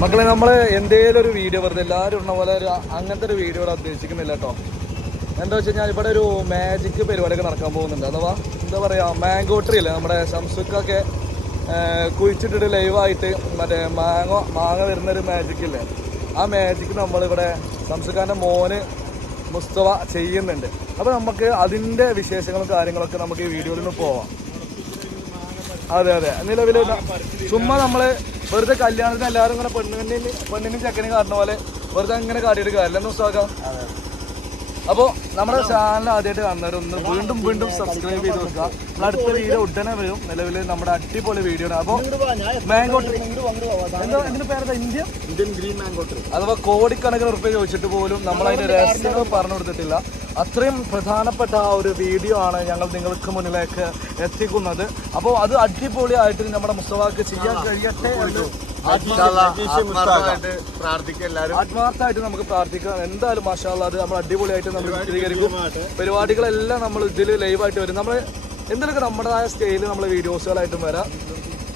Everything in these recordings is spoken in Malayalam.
മക്കളെ നമ്മൾ എന്തേലും ഒരു വീഡിയോ വെറുതെ എല്ലാവരും ഉള്ള പോലെ ഒരു അങ്ങനത്തെ ഒരു വീഡിയോ ഇവിടെ ഉദ്ദേശിക്കുന്നില്ല കേട്ടോ എന്താ വെച്ച് കഴിഞ്ഞാൽ ഇവിടെ ഒരു മാജിക് പരിപാടിയൊക്കെ നടക്കാൻ പോകുന്നുണ്ട്. അഥവാ എന്താ പറയുക മാംഗോ ട്രീ അല്ലേ നമ്മുടെ ശംസുക്കൊക്കെ കുഴിച്ചിട്ടിട്ട് ലൈവായിട്ട് മറ്റേ മാങ്ങ മാങ്ങ വരുന്നൊരു മാജിക് ഇല്ലേ? ആ മാജിക് നമ്മളിവിടെ ഷംസുഖാന്റെ മോന് മുസ്തവ ചെയ്യുന്നുണ്ട്. അപ്പോൾ നമുക്ക് അതിന്റെ വിശേഷങ്ങളും കാര്യങ്ങളൊക്കെ നമുക്ക് ഈ വീഡിയോയിൽ നിന്ന് പോവാം. അതെ അതെ. നിലവിൽ ചുമ്മാ നമ്മൾ വെറുതെ കല്യാണത്തിന് എല്ലാവരും ഇങ്ങനെ പെണ്ണിന് പെണ്ണിനും ചെക്കനും കാണുന്ന പോലെ വെറുതെ അങ്ങനെ കാട്ടിയിട്ട് കാര്യമില്ല. എന്താ ഉസ്താക്കാം അപ്പോൾ നമ്മുടെ ചാനൽ ആദ്യമായിട്ട് കാണുന്നവരൊന്ന് വീണ്ടും വീണ്ടും സബ്സ്ക്രൈബ് ചെയ്ത് വെക്കുക. നമ്മൾ അടുത്ത വീഡിയോ ഉടനെ വരും. നിലവിൽ നമ്മുടെ അടിപൊളി വീഡിയോ ആണ്. അപ്പോൾ മാംഗോ ട്രീ എന്താ India? Indian green mango tree അഥവാ കോടിക്കണക്കിന് ഉറുപ്പ്യ ചോദിച്ചിട്ട് പോലും നമ്മൾ അതിന്റെ രഹസ്യങ്ങൾ പറഞ്ഞു കൊടുത്തിട്ടില്ല. അത്രയും പ്രധാനപ്പെട്ട ആ ഒരു വീഡിയോ ആണ് ഞങ്ങൾ നിങ്ങൾക്ക് മുന്നിലേക്ക് എത്തിക്കുന്നത്. അപ്പോൾ അത് അടിപൊളിയായിട്ട് നമ്മുടെ മുസ്തഫാക്ക് ചെയ്യാൻ കഴിയട്ടെ എന്ന് ആത്മാർത്ഥമായിട്ട് നമുക്ക് പ്രാർത്ഥിക്കാം. എന്തായാലും മാഷാല്ല അത് നമ്മൾ അടിപൊളിയായിട്ട് നമ്മൾ ചിത്രീകരിക്കും പരിപാടികളെല്ലാം നമ്മൾ ഇതിൽ ലൈവായിട്ട് വരും. നമ്മൾ എന്തെങ്കിലും നമ്മുടേതായ സ്റ്റൈലിൽ നമ്മൾ വീഡിയോസുകളായിട്ടും വരാം.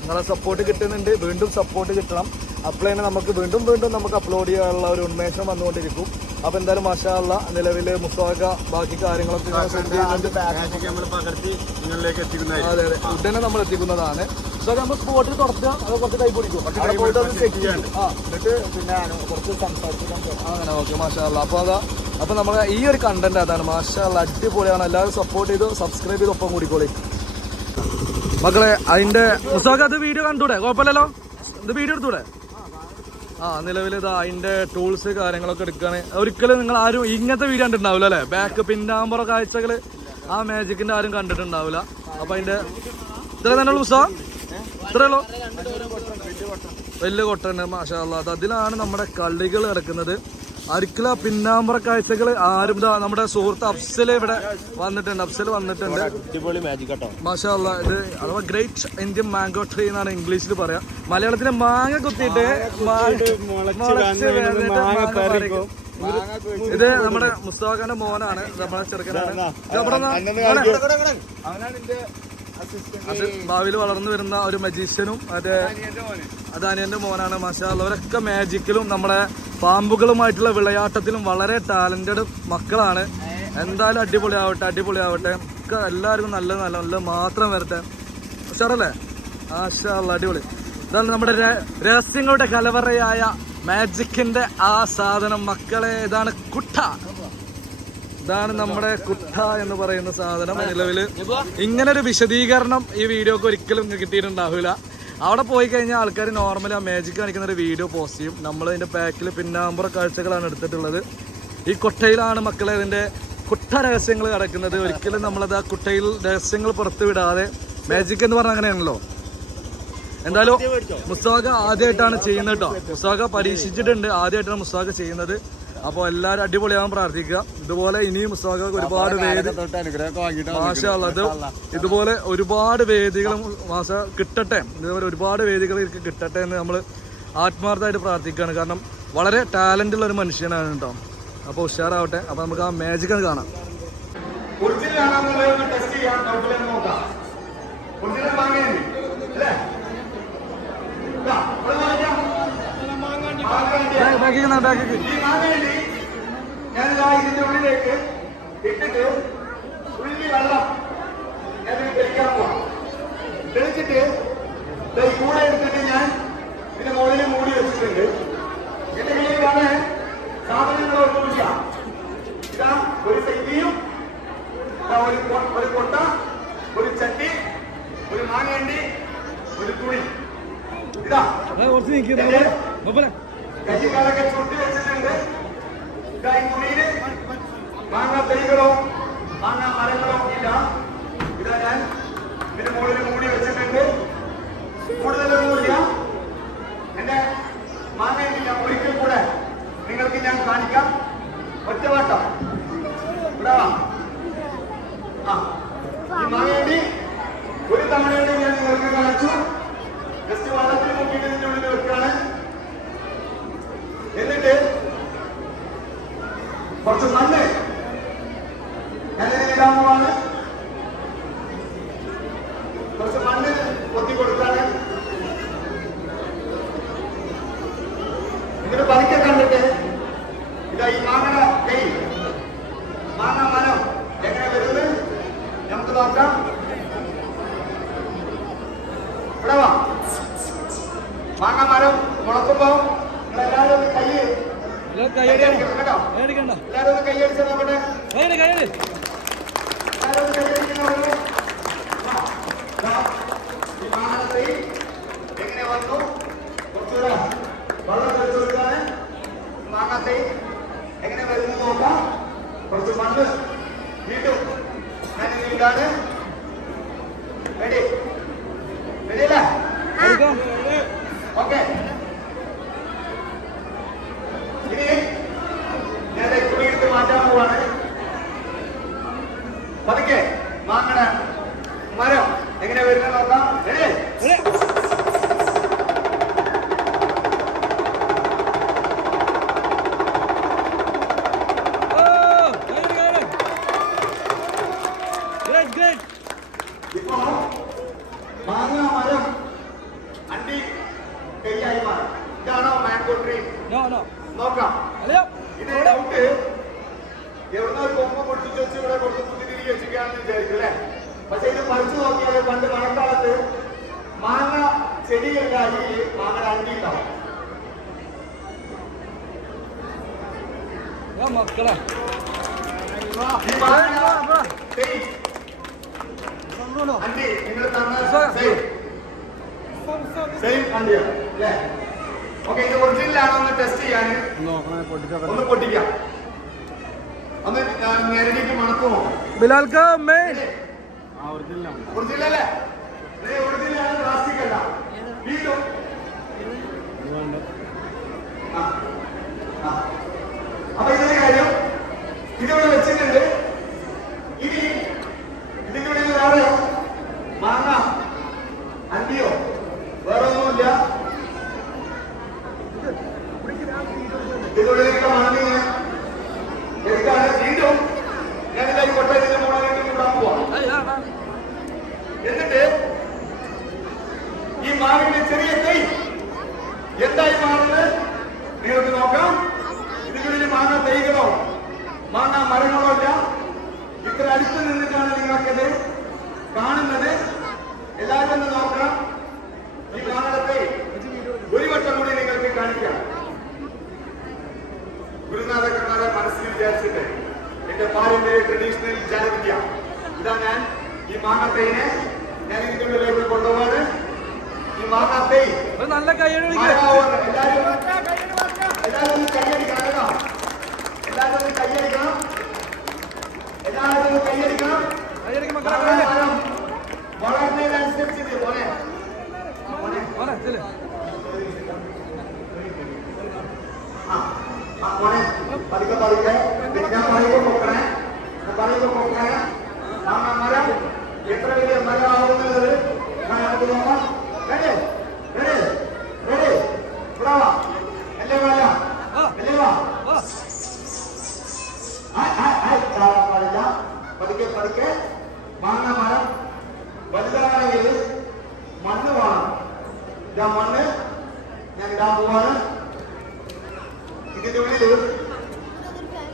നിങ്ങളെ സപ്പോർട്ട് കിട്ടുന്നുണ്ട്. വീണ്ടും സപ്പോർട്ട് കിട്ടണം. അപ്പോൾ തന്നെ നമുക്ക് വീണ്ടും വീണ്ടും നമുക്ക് അപ്ലോഡ് ചെയ്യാനുള്ള ഒരു ഉന്മേഷം വന്നുകൊണ്ടിരിക്കും. അപ്പോൾ എന്തായാലും മാഷാള്ള നിലവിൽ മുസ്തഫ ബാക്കി കാര്യങ്ങളൊക്കെ അതെ അതെ. ഉടനെ നമ്മൾ എത്തിക്കുന്നതാണ്. നമ്മൾ സ്പോട്ടിൽ അത് കുറച്ച് കൈ പിടിക്കും? എന്നിട്ട് പിന്നെ കുറച്ച് അങ്ങനെ ഓക്കെ മാഷാള്ള അപ്പൊ അതാ അപ്പൊ നമ്മുടെ ഈ ഒരു കണ്ടന്റ് അതാണ്. മാഷാള്ള അടിപൊളിയാണ്. എല്ലാവരും സപ്പോർട്ട് ചെയ്ത് സബ്സ്ക്രൈബ് ചെയ്ത് ഒപ്പം കൂടിക്കോളി. മക്കളെ അതിന്റെ മുസാഖ് അത് വീഡിയോ കണ്ടൂടെ? കുഴപ്പമില്ലല്ലോ? ഇത് വീഡിയോ എടുത്തൂടെ? ആ നിലവിൽ ഇത് അതിന്റെ ടൂൾസ് കാര്യങ്ങളൊക്കെ എടുക്കുകയാണ് ഒരിക്കലും നിങ്ങൾ ആരും ഇങ്ങനത്തെ വീഡിയോ കണ്ടിട്ടുണ്ടാവില്ല അല്ലേ? ബാക്ക് പിന്നാമ്പുറ കാഴ്ചകൾ ആ മാജിക്കിന്റെ ആരും കണ്ടിട്ടുണ്ടാവില്ല. അപ്പൊ അതിന്റെ ഇത്ര തന്നെ ഉള്ളൂ ഉസാ ഇത്രയല്ലോ വലിയ കൊട്ടുണ്ട് മാഷാ അതിലാണ് നമ്മുടെ കളികൾ കിടക്കുന്നത് അരിക്കല പിന്നാമ്പറ കാഴ്ചകൾ ആരും ഇതാ നമ്മുടെ സുഹൃത്ത് അഫ്സൽ ഇവിടെ വന്നിട്ടുണ്ട്. അഫ്സൽ വന്നിട്ടുണ്ട്. അടിപൊളി മാജിക് കേട്ടോ മാഷാ അല്ലാ. ഇത് അഥവാ ഗ്രേറ്റ് ഇന്ത്യൻ മാംഗോ ട്രീ എന്നാണ് ഇംഗ്ലീഷിൽ പറയാ. മലയാളത്തിലെ മാങ്ങ കുത്തിയിട്ട്. ഇത് നമ്മുടെ മുസ്താഖാന്റെ മോനാണ് നമ്മുടെ ചെറുക്കനാണ്. അത് ഭാവിയിൽ വളർന്നു വരുന്ന ഒരു മജീഷ്യനും അത് അദാനിയന്റെ മോനാണ് മാഷാ. അവരൊക്കെ മാജിക്കിലും നമ്മുടെ പാമ്പുകളുമായിട്ടുള്ള വിളയാട്ടത്തിലും വളരെ ടാലന്റഡ് മക്കളാണ്. എന്തായാലും അടിപൊളിയാവട്ടെ അടിപൊളിയാവട്ടെ. ഒക്കെ എല്ലാവർക്കും നല്ല നല്ല നല്ല മാത്രം വരട്ടെ. ഉഷാറല്ലേ? അല്ലാ, അടിപൊളി. ഇതാണ് നമ്മുടെ രഹസ്യങ്ങളുടെ കലവറയായ മാജിക്കിന്റെ ആ സാധനം. മക്കളെ ഇതാണ് കുട്ട. ഇതാണ് നമ്മുടെ കുട്ട എന്ന് പറയുന്ന സാധനം നിലവിൽ. ഇങ്ങനെ ഒരു വിശദീകരണം ഈ വീഡിയോക്ക് ഒരിക്കലും കിട്ടിയിട്ടുണ്ടാവില്ല അവിടെ പോയി കഴിഞ്ഞാൽ ആൾക്കാർ നോർമലി ആ മാജിക് കാണിക്കുന്ന ഒരു വീഡിയോ പോസ്റ്റ് ചെയ്യും. നമ്മൾ ഇതിന്റെ പാക്കിൽ പിന്നാമ്പുറ കാഴ്ചകളാണ് എടുത്തിട്ടുള്ളത്. ഈ കൊട്ടയിലാണ് മക്കളെ ഇതിന്റെ കുട്ട രഹസ്യങ്ങൾ കിടക്കുന്നത്. ഒരിക്കലും നമ്മളത് ആ കുട്ടയിൽ രഹസ്യങ്ങൾ പുറത്തു വിടാതെ മാജിക് എന്ന് പറഞ്ഞാൽ അങ്ങനെയാണല്ലോ. എന്തായാലും മുസ്താഖ ആദ്യമായിട്ടാണ് ചെയ്യുന്നത് കേട്ടോ. മുസ്താഖ പരീക്ഷിച്ചിട്ടുണ്ട്. ആദ്യമായിട്ടാണ് മുസ്താഖ ചെയ്യുന്നത്. അപ്പോൾ എല്ലാവരും അടിപൊളിയാകാൻ പ്രാർത്ഥിക്കുക. ഇതുപോലെ ഇനിയും മുസ്താഖ ഒരുപാട് വേദി തൊട്ട് അനുഗ്രഹമൊക്കെ വാങ്ങിയിട്ട് മാഷാ അല്ലാ, ഇത് ഇതുപോലെ ഒരുപാട് വേദികളും ഭാഷ കിട്ടട്ടെ. ഇതുപോലെ ഒരുപാട് വേദികൾ ഇവർക്ക് കിട്ടട്ടെ എന്ന് നമ്മൾ ആത്മാർത്ഥമായിട്ട് പ്രാർത്ഥിക്കുകയാണ്. കാരണം വളരെ ടാലന്റ് ഉള്ള ഒരു മനുഷ്യനാണ് കേട്ടോ. അപ്പോൾ ഉഷാറാവട്ടെ. അപ്പോൾ നമുക്ക് ആ മാജിക് അത് കാണാം. ബാക്കി ബാക്കി ടെസ്റ്റ് ചെയ്യാൻ നോക്കാം. ഒറിജിനൽ വാങ്ങിയത് ഞാനിതാ ഇതിന്റെ ഉള്ളിലേക്ക് ഇട്ടിട്ട് ഉള്ളി വെള്ളം ഞാൻ തെളിക്കാൻ പോവാം. തെളിച്ചിട്ട് കൂടെ എടുത്തിട്ട് ഞാൻ ഇതിന്റെ മുകളിൽ മൂടി വെച്ചിട്ടുണ്ട്. എന്റെ കയ്യിൽ ഇതാ ഒരു സൈറ്റിയും ഇതാ ഒരു കൊ- ഒരു കൊട്ട ഒരു ചട്ടി ഒരു മാങ്ങയണ്ടി ഒരു തുണി. ഇതാ. കൈകാലൊക്കെ ചുട്ടി വെച്ചിട്ടുണ്ട്. ഇതാ ഈ തുണിയിൽ മാങ്ങ തൈകളോ മാങ്ങ മരങ്ങളോ ഇല്ല. ഇതാ ഞാൻ ഇതിന് മുകളിൽ മൂടി വെച്ചിട്ടുണ്ട്. കൂടുതലൊന്നുമില്ല എന്റെ മാങ്ങയില്ല. ഒരിക്കൽ കൂടെ നിങ്ങൾക്ക് ഞാൻ കാണിക്കാം. ഒറ്റവട്ടം ഇവിടെ. ആ. ഈ മാങ്ങയണ്ടി ഒരു തവണയുടെ ഞാൻ നിങ്ങൾക്ക് കാണിച്ചു. ജസ്റ്റ് വള്ളത്തിൽ നോക്കിയിട്ട് ഇതിന്റെ ഉള്ളിൽ വെക്കുകയാണ്. എന്നിട്ട് കുറച്ച് മണ്ണ് എങ്ങനെയാണ് കുറച്ച് മണ്ണ് കൊത്തി കൊടുക്കാണ് നിങ്ങൾ പതുക്കെ കണ്ടിട്ട് ഇതാ ഈ മാങ്ങ കൈ. മാങ്ങ മരം എങ്ങനെ വരുന്നത്? നമുക്ക് നോക്കാം. ഇവിടെ വാ. മാങ്ങ മരം മുളക്കുമ്പോ നിങ്ങൾ എല്ലാവരും കൈ എങ്ങനെ വന്നു കുറച്ചുകൂടെ വെള്ളം തെളിച്ചു കൊടുക്കാന് മാങ്ങ എങ്ങനെ വരുന്നു നോക്കാം. കുറച്ച് മണ്ണ് വീണ്ടും ഞാൻ റെഡി അല്ലേ എടുക്കാം ഓക്കെ ഇനി ഞാൻ കുടി എടുത്ത് മാറ്റാൻ പോവാണ് പതുക്കെ മാങ്ങണ മരം എങ്ങനെ വരുന്നത് നോക്കാം ready? ഓ കൈയടി കൈയടി മാറും. ഇതാണോ മാംഗോ ട്രീ നോ നോ നോക്കാം. അല്ലയോ ഇത് ഡൗട്ട് എവിടുന്ന ഒരു കൊമ്പ് പൊട്ടിച്ച് വെച്ച് ഇവിടെ കൊടുത്ത് കുത്തിരിക്കുക വെച്ചിരിക്കുകയാണെന്ന് വിചാരിക്കും പക്ഷെ ഇത് പറിച്ചു നോക്കിയാൽ പണ്ട് മഴക്കാലത്ത് മാങ്ങ ചെടികളുടെ അടിയിൽ മാങ്ങ അണ്ടി ഉണ്ടാവും. മക്കളെ. അണ്ടി നിങ്ങൾ തന്ന സെയിം സെയിം അണ്ടിയാണ് അല്ലേ? ഓക്കെ ഇത് ഒറിജിനൽ ആണോ ഒന്ന് ടെസ്റ്റ് ചെയ്യാൻ ഒന്ന് പൊട്ടിക്കാം. നേരടിക്ക് മണക്കുമോ? ഒറിജിനൽ അല്ലേ? ഒറിജിനൽ ആണ് പ്ലാസ്റ്റിക് അല്ല. വീണ്ടും. ആ. ആ. അപ്പൊ ഇതൊരു കാര്യം ഇതിവിടെ വെച്ചിട്ടുണ്ട് ഇനി ഇതിന്റെ ഉള്ളിൽ വേറെ മാങ്ങ അണ്ടിയോ വേറെ ഒന്നുമില്ല ഇതിനുള്ളിലേക്ക് മണ്ണിന് എടുത്താണ് വീണ്ടും ഞാനിതാ ഈ കൊട്ടയത്തിന്റെ മുകളിലേക്ക് വിടാൻ പോവാം എന്നിട്ട് ഈ മാവിന്റെ ചെറിയ കൈ എന്തായി മാറുന്നത്? നിങ്ങൾക്ക് നോക്കാം. ഇതിനുള്ളിൽ മാങ്ങ തൈകളോ മാങ്ങ മരങ്ങളോ ഇല്ല. ഇത്ര അടുത്ത് നിന്നിട്ടാണ് നിങ്ങൾക്കത് കാണുന്നത്. എല്ലാവരും നോക്കാം. ഈ മാങ്ങത്തെ ഒരു വട്ടം കൂടി നിങ്ങൾക്ക് കാണിക്കാം. ഗുരുനാഥകന്മാരെ മനസ്സിൽ വിചാരിച്ചിട്ട് എന്റെ പാലിന്റെ ട്രഡീഷണൽ ജനവിദ്യ ഇതാ ഞാൻ ഈ മാങ്ങത്തൈനെ ഞാൻ ഇതിനുള്ളിലേക്ക് ഉള്ളിലേക്ക് കൊണ്ടുപോവാണ് ഈ മാങ്ങാത്തൈ ഒരു നല്ല കൈയടി വിളിക്കുക മരമാവുമെന്ന് എല്ലാവരും ഒന്ന് എല്ലാവരും ഒന്ന് കൈയടിക്കണം. കേട്ടോ എല്ലാവരും ഒന്ന് കൈയടിക്കണം. എല്ലാവരും ഒന്ന് കൈയടിക്കണം. പതുക്കെ പതുക്കെ. മാങ്ങ മരം വലുതാണെങ്കിൽ മണ്ണ് വേണം ഇതാ മണ്ണ് ഞാൻ ഇടാൻ പോവാണ് ഇതിന്റെ ഉള്ളിൽ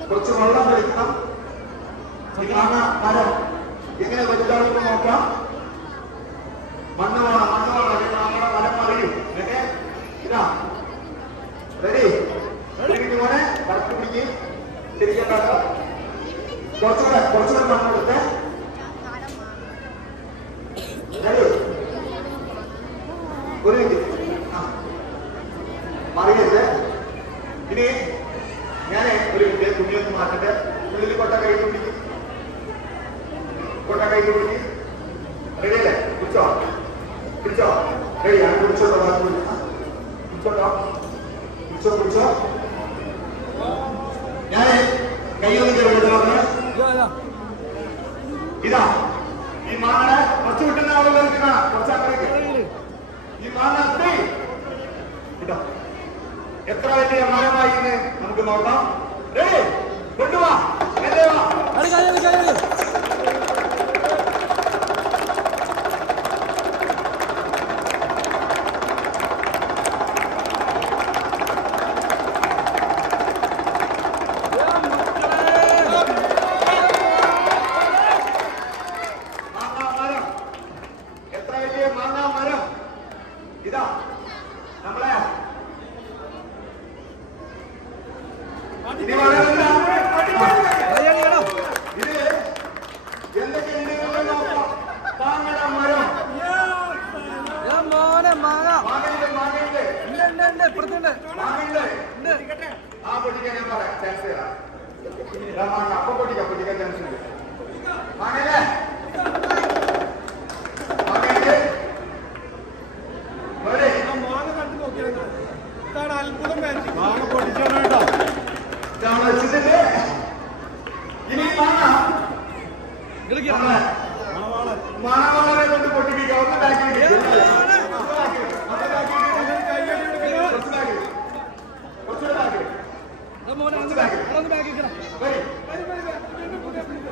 കുറച്ച് വെള്ളം കഴിക്കണം ഈ മാങ്ങ മരം എങ്ങനെ വലുതാണെന്ന് നോക്കാം മണ്ണ് വേണം മണ്ണ് വേണം അല്ലെങ്കിൽ നമ്മുടെ മരം മറിയും ഓക്കെ ഇതാ റെഡി റെഡി മോനെ കറക്റ്റ് പിടിക്ക് ശരിക്കും കുറച്ചുകൂടെ കുറച്ചുകൂടെ മണ്ണ് കൊടുത്തേ റെഡി ഒരു മിനിറ്റ് ആ മറിയരുത് ഇനി ഞാൻ ഒരു മിനിറ്റ് തുണിയൊന്ന് മാറ്റട്ടെ ഉള്ളിൽ കൊട്ട കൈ പിടിക്കും കൊട്ട കൈ പിടിക്കും റെഡി അല്ലേ പിടിച്ചോ പിടിച്ചോ റെഡി ഞാൻ പിടിച്ചോട്ടോ ഭാഗത്ത് പിടിച്ചോ. പിടിച്ചോട്ടോ പിടിച്ചോ പിടിച്ചോ ഞാൻ കൈ ഒന്നിട്ട് വിളിച്ചോന്ന് ഇല്ല ഇല്ല ഇതാ ഈ മാങ്ങ കുറച്ച് കിട്ടുന്ന ആളുകൾക്ക് കാണാം. ഈ മാങ്ങ അത്രേ. ഇതാ. എത്ര വലിയ മരമായി നമുക്ക് നോക്കാം. കൊണ്ടുവാ. വാ. പൊട്ടിക്കാൻ ഞാൻ പറയാം ചാൻസ് തരാം ഇതാ മാങ്ങ അപ്പൊ പൊട്ടിക്കാം പൊട്ടിക്കാൻ ചാൻസ് ഉണ്ട് മാങ്ങയില്ലേ മാങ്ങയിൽ വേറെ മാങ്ങ പൊട്ടിച്ചാണ് കേട്ടോ ഇതാണ് വെച്ചിട്ടുണ്ട് ഇനി മാങ്ങ ഇടുക്കി. നമ്മളെ മണവാളനെ കൊണ്ട് പൊട്ടിപ്പിക്കാം ഒന്ന് ബാക്കിലേക്ക് കുറച്ചുകൂടെ ബാക്കി എടാ മോനെ ഒന്ന് back- എടാ ഒന്ന് back ഇരിക്കണം. വരി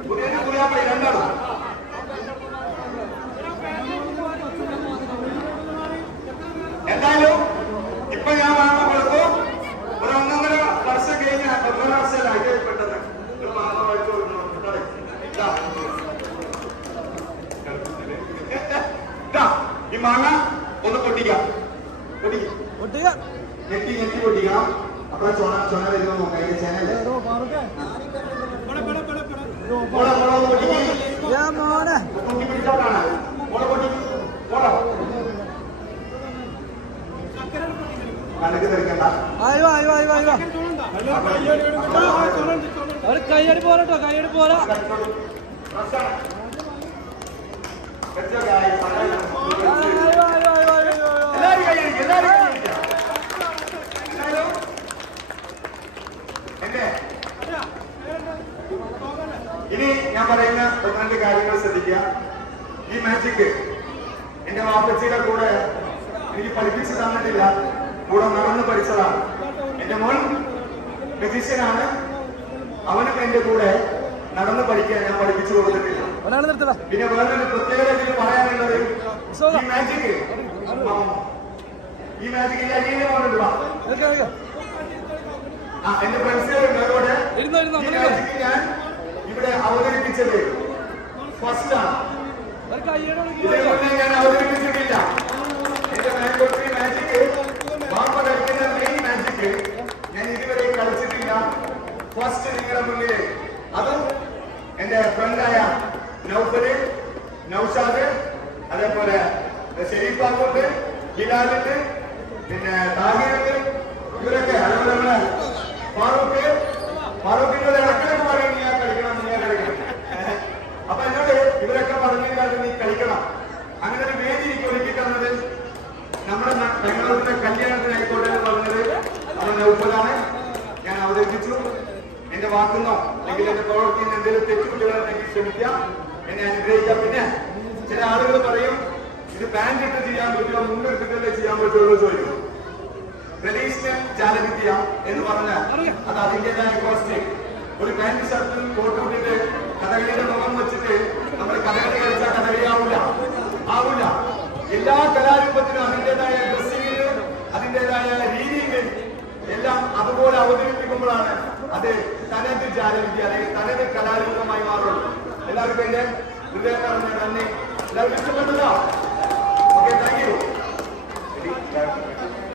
പുതിയ പുതിയ രണ്ടാളും എന്തായാലും ഇപ്പൊ ഞാൻ മാങ്ങ കൊടുത്തു ഒരു ഒന്നൊന്നര വർഷം കഴിഞ്ഞ ഒന്നര വർഷമായിട്ട് പെട്ടെന്ന് ഒരു മാങ്ങ വായിച്ചു കൊടുക്കണം കളി. ഇതാ. ഇതാ, ഈ മാങ്ങ ഒന്ന് പൊട്ടിക്കാം. പൊട്ടിക്കാം. പൊട്ടിക്ക. ഞെട്ടി ഞെട്ടി പൊട്ടിക്കണം. അപ്പൊ ചൊണ ചൊണ വരുമ്പോ നോക്കാം അതിന്റെ പൊട്ടിക്കാം. മോനെ. പൊട്ടി പിടിച്ചോട്ടാണ്. മുള പൊട്ടി. മുള. കണക്ക് തെറിക്കണ്ട. കയ്യടി പോരട്ടോ കയ്യടി പോരാ. ഇനി ഞാൻ പറയുന്ന ഒന്ന് രണ്ട് കാര്യങ്ങൾ ശ്രദ്ധിക്കുക. ഈ മാജിക് എന്റെ വാപ്പച്ചിയുടെ കൂടെ എനിക്ക് പഠിപ്പിച്ചു തന്നിട്ടില്ല. കൂടെ നടന്ന് പഠിച്ചതാണ്. എന്റെ മോൻ ഫിസിഷ്യനാണ് അവനും എന്റെ കൂടെ നടന്ന് പഠിക്കാൻ ഞാൻ പഠിപ്പിച്ചു കൊടുത്തിട്ടില്ല. ഒരാൾ നിർത്തടാ. പിന്നെ വേറൊരു പ്രത്യേകത പറയാനുള്ളത് ഈ മാജിക് ഈ മാജിക് പറഞ്ഞിട്ടുള്ള ആ എന്റെ ഫ്രണ്ട്സുകളുണ്ട് അതുകൊണ്ട് ഇരുന്നോ ഞാൻ ഇവിടെ അവതരിപ്പിച്ചത് ഫസ്റ്റ് ആണ്. ഞാൻ അവതരിപ്പിച്ചിട്ടില്ല എന്റെ മാൻകോട്ടറി മാജിക് വാപ്പ കളിക്കുന്ന മെയിൻ മാജിക് ഞാൻ ഇതുവരെ കളിച്ചിട്ടില്ല ഫസ്റ്റ് നിങ്ങളുടെ മുന്നിൽ അതും എന്റെ ഫ്രണ്ടായ നൗഫൽ നൗഷാദ് അതേപോലെ ഷെരീഫാക്കോട്ട് ഹിലാലുണ്ട് പിന്നെ താഹിറുണ്ട് ഇവരൊക്കെ അതുപോലെ നമ്മളെ ഫാറൂഖ് ഫാറൂഖിനോട് ഇടക്കിടക്ക് പറയും നീ ആ കളിക്കണം നീ ആ കളിക്കണം അപ്പൊ എന്നോട് ഇവരൊക്കെ പറഞ്ഞിട്ടാണ് നീ കളിക്കണം അങ്ങനെ ഒരു വേദി എനിക്ക് ഒരുക്കി തന്നത് നമ്മുടെ ന- ഞങ്ങളുടെ കല്യാണത്തിനായിക്കോട്ടെ എന്ന് പറഞ്ഞത് നൗഫലാണ് ഞാൻ അവതരിപ്പിച്ചു. എന്റെ വാക്കുന്നോ അല്ലെങ്കിൽ എന്റെ പ്രവർത്തി എന്തെങ്കിലും തെറ്റുകുട്ടികളുണ്ടെങ്കിൽ ശ്രമിക്കുക. എന്നെ അനുഗ്രഹിക്കാം പിന്നെ ചില ആളുകൾ പറയും ഇത് പാന്റ് ഇട്ട് ചെയ്യാൻ പറ്റുമോ? മുണ്ടെടുത്തിട്ടല്ലേ ചെയ്യാൻ എന്ന് ചോദിക്കും. ട്രഡീഷണൽ എന്ന് പറഞ്ഞാൽ അത് അതിന്റെതായ കോസ്റ്റ് ഒരു പാന്റ് ഷർട്ടും കോട്ടും ഇട്ടിട്ട് കഥകളിയുടെ മുഖം വെച്ചിട്ട് നമ്മൾ കഥകളി കളിച്ചാൽ കഥകളി ആവില്ല ആവില്ല എല്ലാ കലാരൂപത്തിനും അതിന്റെതായ ഡ്രസ്സിങ്ങിന് അതിന്റെതായ രീതിയിൽ എല്ലാം അതുപോലെ അവതരിപ്പിക്കുമ്പോഴാണ് അത് തനത് ജാലവിദ്യ അല്ലെങ്കിൽ തനത് കലാരൂപമായി മാറുള്ളൂ. എല്ലാവർക്കും എന്റെ ഹൃദയം പറഞ്ഞ നന്ദി എല്ലാവർക്കും ഇഷ്ടപ്പെട്ടതാ ഓക്കെ താങ്ക് യു